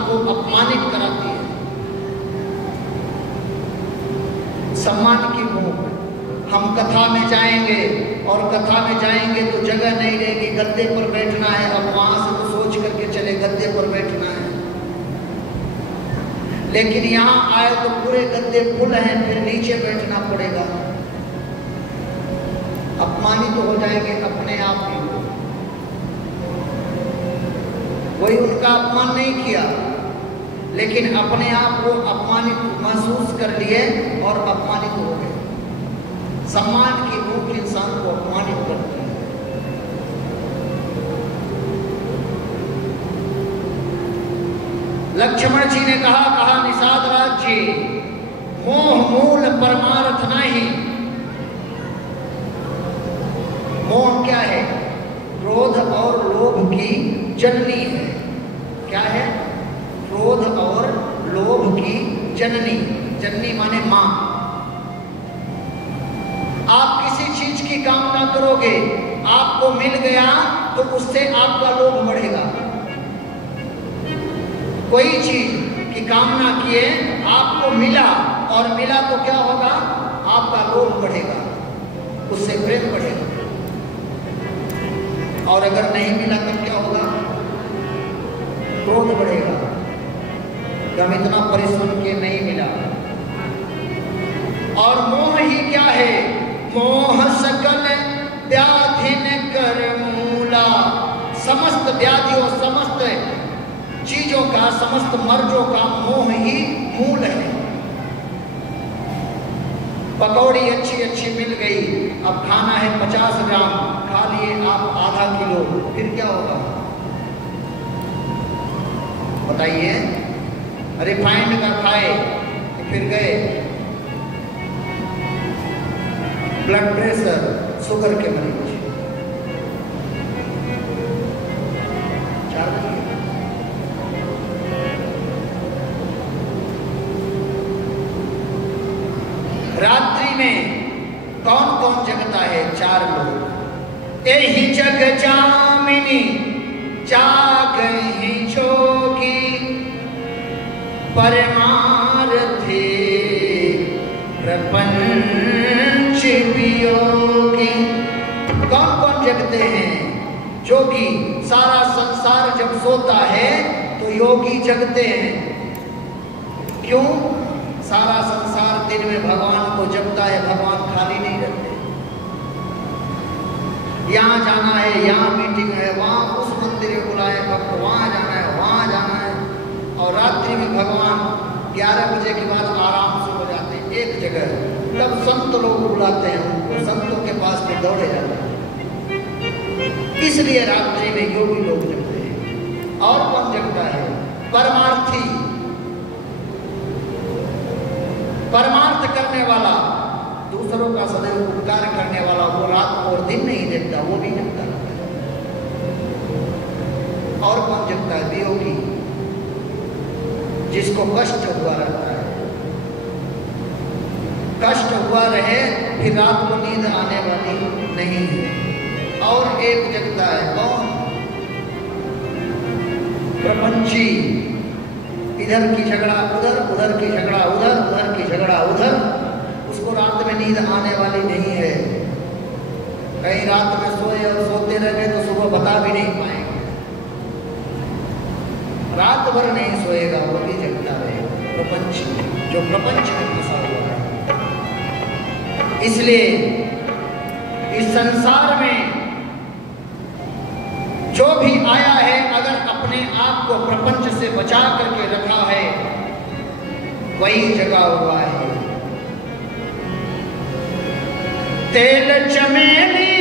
को अपमानित कराती है। सम्मान की भूख। हम कथा में जाएंगे और कथा में जाएंगे तो जगह नहीं रहेगी, गद्दे पर बैठना है। अब वहां से तो सोच करके चले गद्दे पर बैठना है, लेकिन यहां आए तो पूरे गद्दे फुल हैं, फिर नीचे बैठना पड़ेगा। अपमानित तो हो जाएंगे अपने आप ही। कोई उनका अपमान नहीं किया, लेकिन अपने आप को अपमानित महसूस कर लिए और अपमानित हो गए। सम्मान की भूख इंसान को अपमानित करती है। लक्ष्मण जी ने कहा निषाद राज्य मोह मूल परमार्थ नहीं। मोह क्या है? क्रोध और लोभ की जननी है। क्या है? क्रोध और लोभ की जननी। जननी माने मां। आप किसी चीज की कामना करोगे, आपको मिल गया तो उससे आपका लोभ बढ़ेगा। कोई चीज की कामना किए, आपको मिला और मिला तो क्या होगा? आपका लोभ बढ़ेगा, उससे प्रेम बढ़ेगा। और अगर नहीं मिला तब क्या होगा? क्रोध बढ़ेगा, हम इतना परिश्रम किए नहीं मिला। और मोह ही क्या है? मोह सकल व्याधि कर मूला। समस्त व्याधियों, समस्त चीजों का, समस्त मर्जों का मोह ही मूल है। पकौड़ी अच्छी अच्छी मिल गई, अब खाना है 50 ग्राम, खा लिए आप आधा किलो, फिर क्या होगा बताइए? रिफाइंड का खाए फिर गए ब्लड प्रेशर, शुगर के मरीज। रात्रि में कौन कौन जगता है? 4 लोग। यही जग जामिनी जागहि जोगी, परमारथे प्रपंच वियोगी। कौन कौन जगते हैं? जोगी। सारा संसार जब सोता है तो योगी जगते हैं। क्यों? सारा संसार दिन में भगवान को जपता है, भगवान खाली नहीं रहते। यहाँ जाना है, यहाँ मीटिंग है, वहाँ उस मंदिर में बुलाए भक्त, वहाँ जाना है, वहाँ जाना है। और रात्रि में भगवान 11 बजे के बाद आराम से हो जाते हैं एक जगह। तब संत लोग बुलाते हैं उनको, संतों के पास में दौड़े जाते हैं। इसलिए रात्रि में योगी लोग जगते हैं। और कौन जगता है? परमार्थी। परमार्थ करने वाला, दूसरों का सदैव उपकार करने वाला, वो रात और दिन नहीं देखता, वो भी जगता रहता है। और कौन जगता है? वियोगी, जिसको कष्ट हुआ रहता है। कष्ट हुआ रहे फिर रात को नींद आने वाली नहीं है। और एक जगता है, कौन? प्रपंची। इधर की झगड़ा उधर, उधर की झगड़ा उधर, उधर की झगड़ा उधर। उसको रात में नींद आने वाली नहीं है। कहीं रात में सोए और सोते रह गए तो सुबह बता भी नहीं पाएंगे। रात भर नहीं सोएगा, वो भी जगता रहेगा। प्रपंच, जो प्रपंच में फंसा हुआ है। इसलिए इस संसार में जो भी आया है, अगर अपने आप को प्रपंच से बचा करके रखा है, वही जगा हुआ है। तेल चमेली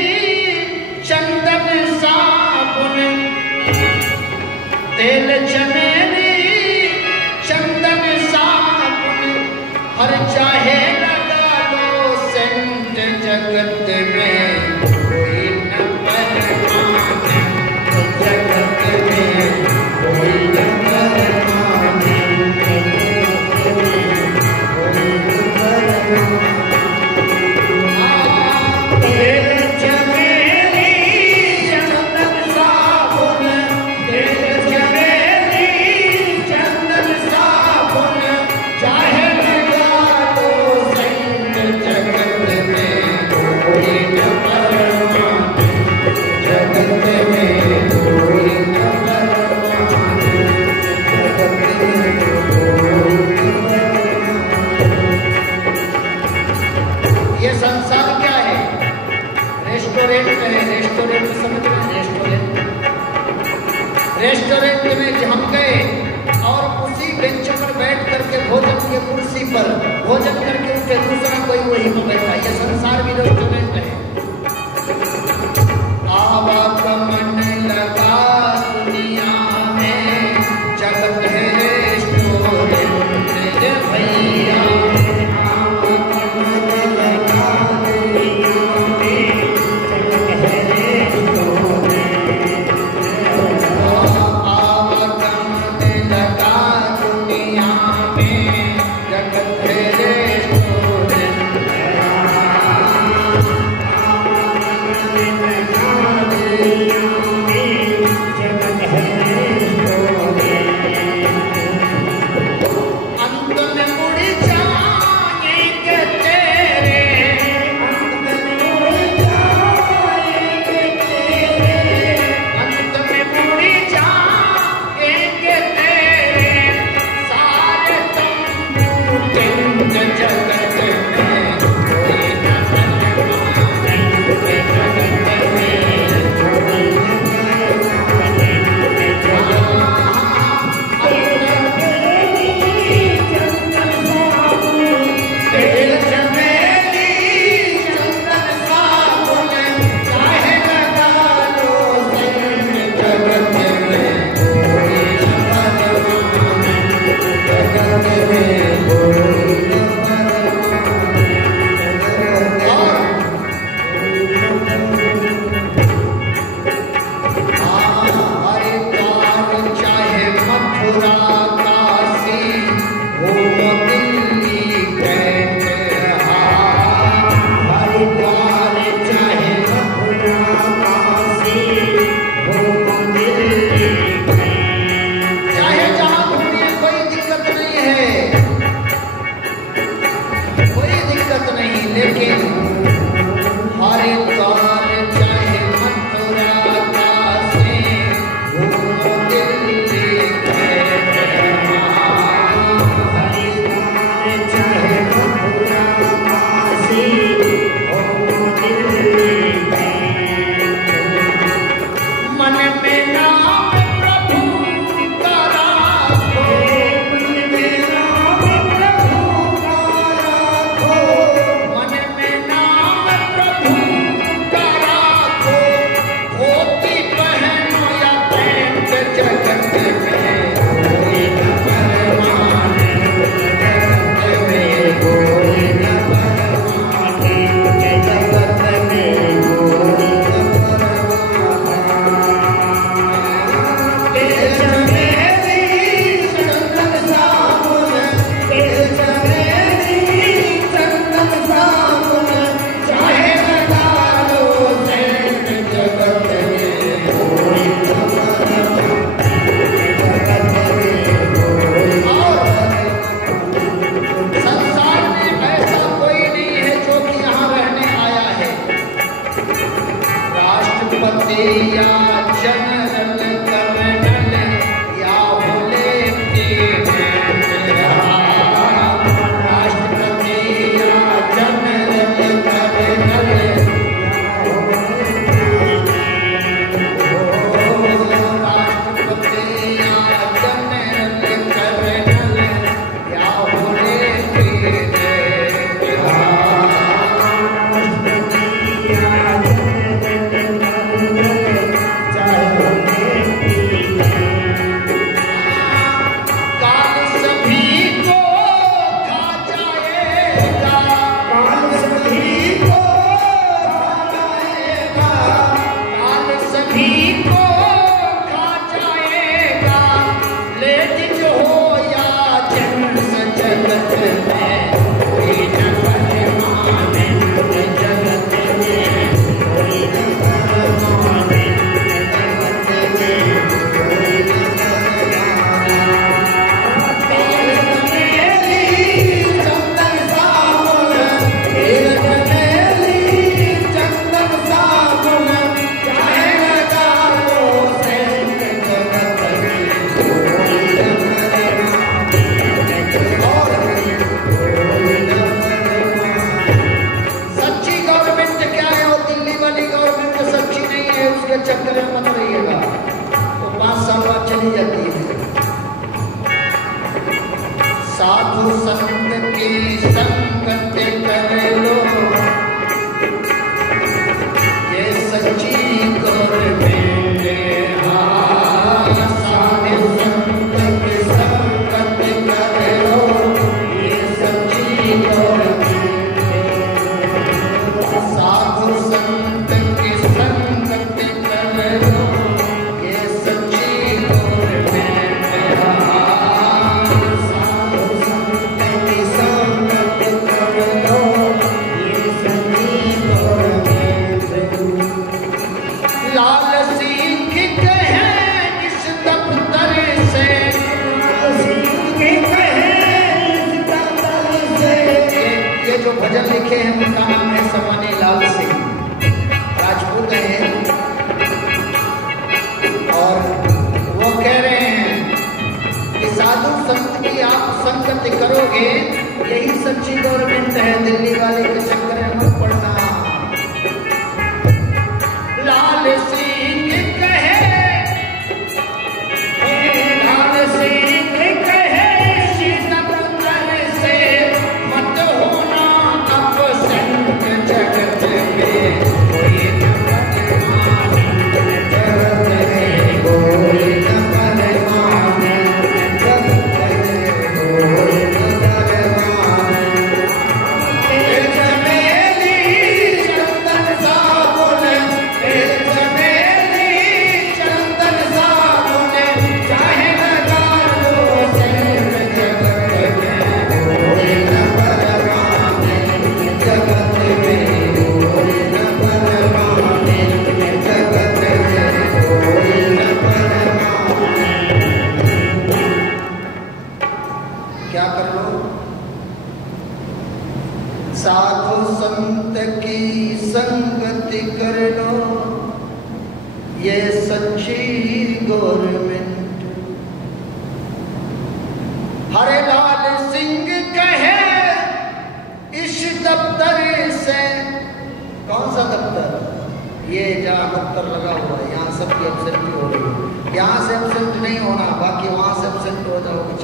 चंदन साबुन, तेल चमेली चंदन साबुन, हर चाहे लगा लो सेंट, जगत में कोई न परमाने, जगत में कोई न परमाने, जगत में कोई न परमाने। तेल चमेली चंदन साबुन, तेल चमेली चंदन पर भोजन करके उठे, दूसरा कोई वही पर बैठा। ये संसार भी रेस्टोरेंट है। आवागमन लगा दुनिया में, जगत है रेस्टोरेंट रे भैया। आवागमन लगा दुनिया में, जगत है रेस्टोरेंट। आवागमन लगा दुनिया में, जगत है रेस्टोरेंट। साधु संत के की संगत कर लो, ये सच्ची गवर्नमेंट है। साधु संत की संगत कर लो, ये सच्ची गवर्नमेंट है। साधु संत की संगत कर लो, ये सच्ची गवर्नमेंट है। साधु संत की संगत कर लो, ये सच्ची गवर्नमेंट है। लाल सिंह कहे इस दफ्तर से, ये जो भजन लिखे हैं उनका नाम है सवानी लाल सिंह, राजपूत हैं। और वो कह रहे हैं कि साधु संत की आप संगत करोगे, यही सच्ची गवर्नमेंट है, दिल्ली वाले के चक्कर में मत पड़ना। लाल सिंह कहे, लाल सिंह कहे इस दफ्तर से, मत होना अपसेंट जगत में, कोई न परमाने जगत में, कोई न परमाने जगत में, कोई न परमाने। चमेली चंदन साबुन, चमेली चंदन साबुन, चाहे लगा लो सेंट जगत में, कोई न परमाने जगत में, कोई न परमाने जगत में, कोई न परमाने। क्या कर लो? साधु संत की संगति कर लो, ये सच्ची गवर्नमेंट। हरे लाल सिंह कहे इस दफ्तर से, कौन सा दफ्तर? ये जहाँ दफ्तर लगा हुआ है, यहाँ सबकी एब्सेंट हो रही है। यहाँ से एब्सेंट नहीं होना, बाकी वहां से एब्सेंट हो जाओ कुछ।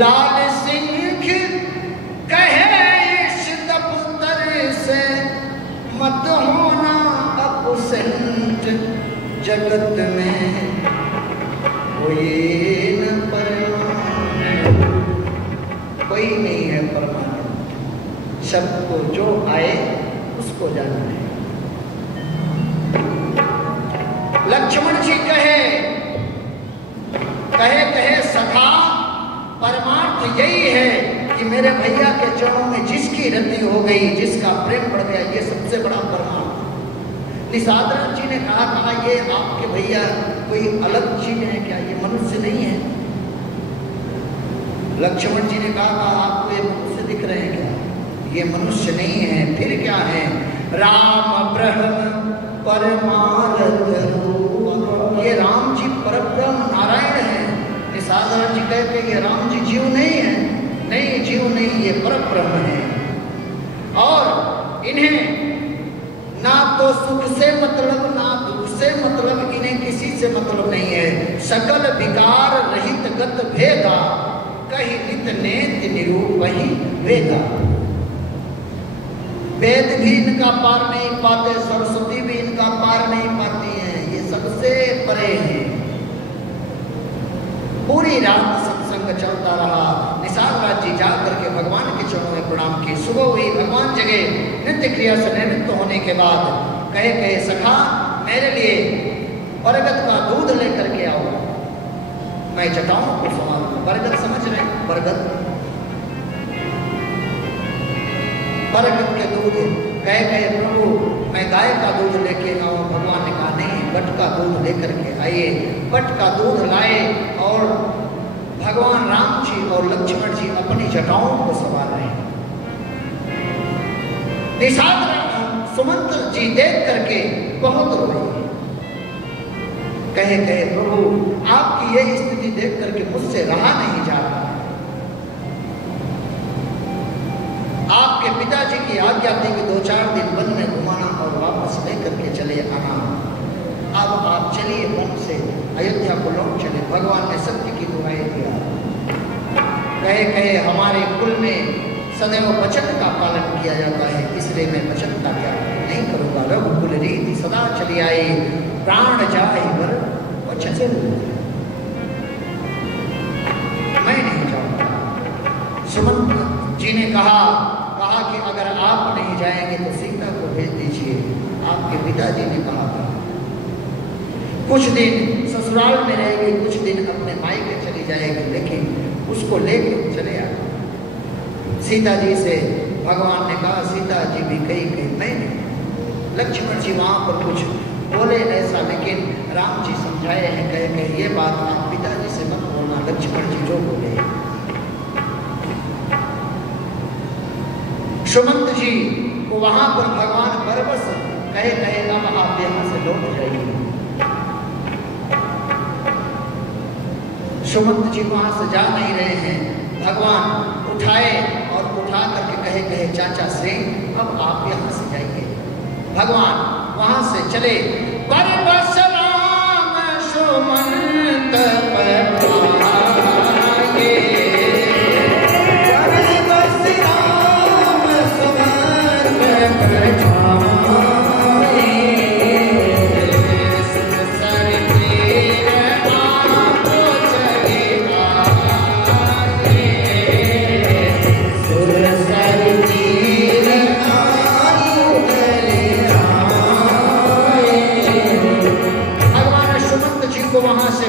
लाल सिंह कहे इस दफ्तर से, मत होना अपसेंट जगत में, कोई न परमानेंट, कोई नहीं है परमानेंट। सबको जो आए उसको जाना है। लक्ष्मण जी कहे सखा, परमार्थ यही है कि मेरे भैया के चरणों में जिसकी रति हो गई, जिसका प्रेम बढ़ गया, ये सबसे बड़ा परमार्थ। निषाद जी ने कहा ये आपके भैया कोई अलग चीज है क्या, ये मनुष्य नहीं है? लक्ष्मण जी ने कहा आपको ये मनुष्य दिख रहे हैं क्या? ये मनुष्य नहीं है, फिर क्या है? राम ब्रह्म परमार्थ रूप, ये राम जी परब्रह्म नारायण है। निषाद जी कहते ये राम जी जीव नहीं है, नहीं जीव नहीं, ये परब्रह्म है। और इन्हें ना तो सुख से मतलब, ना दुख से मतलब, इन्हें किसी से मतलब नहीं है। सकल विकार रहित गत भेदा, कही नित नेत निरूप ही वेदा। वेद भी इनका पार नहीं पाते, सरस्वती भी इनका पार नहीं पाती हैं, ये सबसे परे हैं। पूरी रात सत्संग चलता रहा। निषाद जी जा करके भगवान के चरणों में प्रणाम किए। सुबह हुई, भगवान जगे, नित्य क्रिया से निवृत्त होने के बाद कहे सखा मेरे लिए बरगद का दूध लेकर के आओ, मैं जटाओं को संभालूं। बरगद समझ रहे हैं? बरगद के दूध कहे प्रभु मैं गाय का दूध लेके आऊं। भगवान ने कहा नहीं, बट का दूध लेकर के आइए। बट का दूध लाए और भगवान राम जी और लक्ष्मण जी अपनी जटाओं को संभाल रहे हैं। निषाद सुमंत जी देख करके बहुत रोए। कहे प्रभु आपकी ये स्थिति देख करके मुझसे रहा नहीं जा रहा। आपके पिताजी की आज्ञा थी कि 2-4 दिन वन में घुमाना और वापस लेकर के चले आना। अब आप चलिए वन से अयोध्या को लौट चले। भगवान ने सत्य की दुहाई दिया। कहे कहे हमारे कुल में सदैव वचन का पालन किया जाता है, इसलिए मैं वचन का त्याग नहीं करूँगा। रघुकुल रीति सदा चली आई, प्राण जाए वर वचन मैं नहीं जाऊँगा। सुमंत जी ने कहा कि अगर आप नहीं जाएंगे तो सीता को भेज दीजिए। आपके पिताजी ने कहा था कुछ दिन ससुराल में रहेगी, कुछ दिन अपने मायके चली जाएगी, लेकिन उसको लेकर चले आ। सीता जी से भगवान ने कहा, सीता जी भी कही मैं नहीं। लक्ष्मण जी वहाँ पर कुछ बोले ऐसा, लेकिन राम जी समझाए हैं, कहे ये बात आप पिताजी से मत बोलना, लक्ष्मण जी जो बोले। सुमंत जी को वहाँ पर भगवान बरबस कहे अब आप यहाँ से लौट जाइए। सुमंत जी वहाँ से जा नहीं रहे हैं, भगवान उठाए और उठा करके कहे चाचा से अब आप यहाँ से जाइए। भगवान वहाँ से चले, बरबस राम सुमंत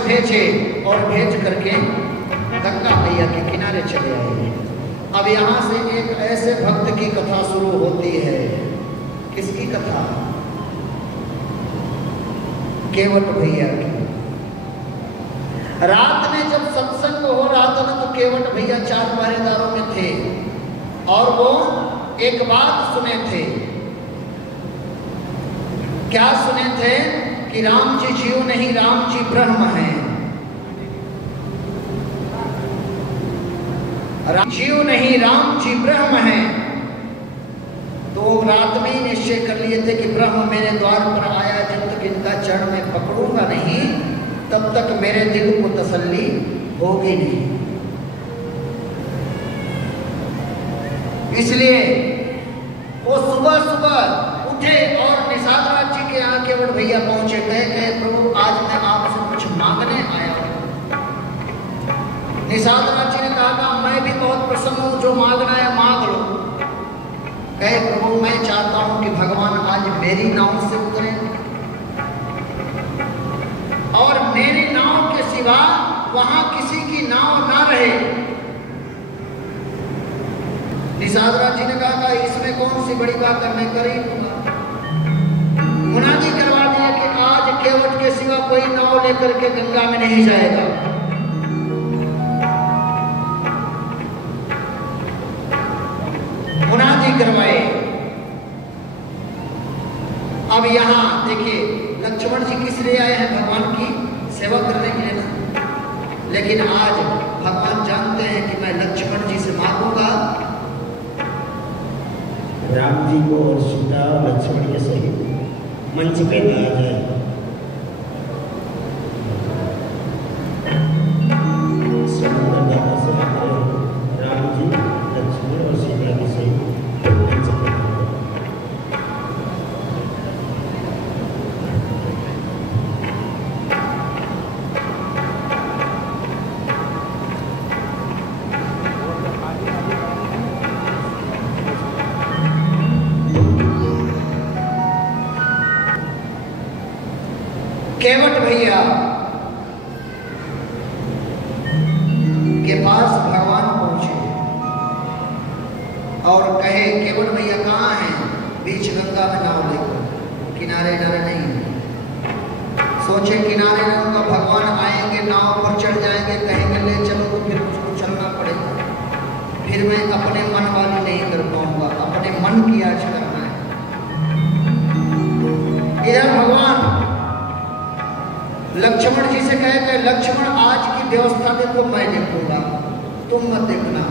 भेजे और भेज करके गंगा मैया के किनारे चले आए। अब यहाँ से एक ऐसे भक्त की कथा शुरू होती है। किसकी कथा? केवट भैया की। रात में जब सत्संग हो रहा था ना, तो केवट भैया 4 पहरेदारों में थे और वो एक बात सुने थे। क्या सुने थे? कि राम जी जीव नहीं, राम जी ब्रह्म हैं। जीव नहीं, राम जी ब्रह्म हैं। तो रात में ही निश्चय कर लिए थे कि ब्रह्म मेरे द्वार पर आया, जब तक इनका चरण में पकड़ूंगा नहीं तब तक मेरे दिल को तसल्ली होगी नहीं। इसलिए वो सुबह सुबह उठे और निषाद राज जी के यहाँ केवट भैया पहुंचे। कहे प्रभु आज मैं आपसे कुछ मांगने आया हूँ। निषाद राज जी ने कहा मैं भी बहुत प्रसन्न हूँ, जो मांगना है मांग लो। कहे प्रभु मैं चाहता हूँ कि भगवान आज मेरी नाव से उतरे और मेरी नाव के सिवा वहां किसी की नाव ना रहे। निषाद राज जी ने कहा इसमें कौन सी बड़ी बात है, मैं कर ही लूंगा। मुनादी करवा दिया कि आज केवट के सिवा कोई नाव लेकर के गंगा में नहीं जाएगा। मुनादी करवाए। अब यहाँ देखिए लक्ष्मण जी किस लिए आए हैं? भगवान की सेवा करने के लिए ना। लेकिन आज भगवान जानते हैं कि मैं लक्ष्मण जी से मांगूंगा राम जी को और सीता लक्ष्मण के सहित मंच पे लाया जाए। राम जी लक्ष्मण और सीता के सहित मंच पे केवट भैया के पास भगवान पहुंचे और कहे केवट भैया कहाँ हैं? बीच गंगा में नाव लेकर। किनारे डरे नहीं। सोचे किनारे रहूंगा, भगवान आएंगे नाव पर चढ़ जाएंगे, कहेंगे ले चलो तो फिर मुझको चलना पड़ेगा। फिर मैं अपने मन वाली नहीं कर पाऊंगा, अपने मन की आज करना है। इधर भगवान लक्ष्मण जी से कहे लक्ष्मण आज की व्यवस्था देखो, मैं देखूंगा, तुम मत देखना।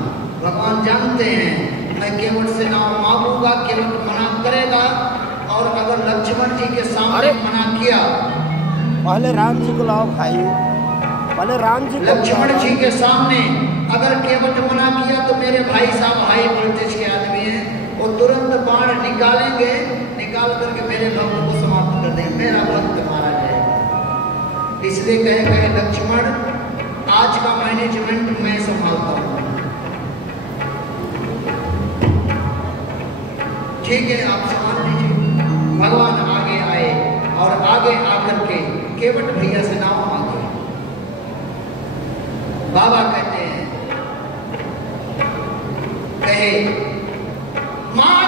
भगवान जानते हैं मैं केवट से नाव मांगूंगा, केवट मना करेगा और अगर लक्ष्मण जी के सामने मना किया पहले राम जी को लाओ खाइए। पहले राम जी लक्ष्मण जी के सामने अगर केवट मना किया तो मेरे भाई साहब हाई वोल्टेज के आदमी हैं, वो तुरंत बाण निकालेंगे, निकाल करके मेरे लोगों को समाप्त कर देंगे, मेरा भक्त मारा जाएगा। इसलिए कहे लक्ष्मण आज का मैनेजमेंट मैं संभालता हूँ। ठीक है, आप संभाल लीजिए। भगवान आगे आए और आगे आकर के केवट भैया से नाम मांगे। बाबा कहते हैं, कहे मां